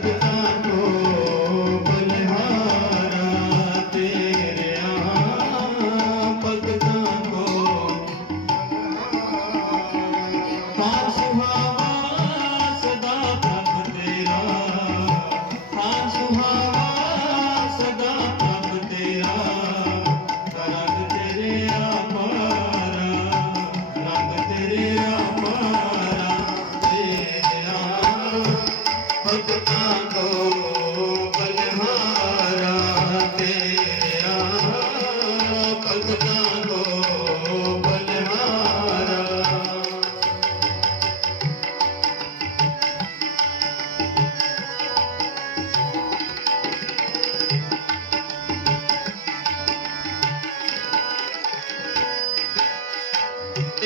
Thank you.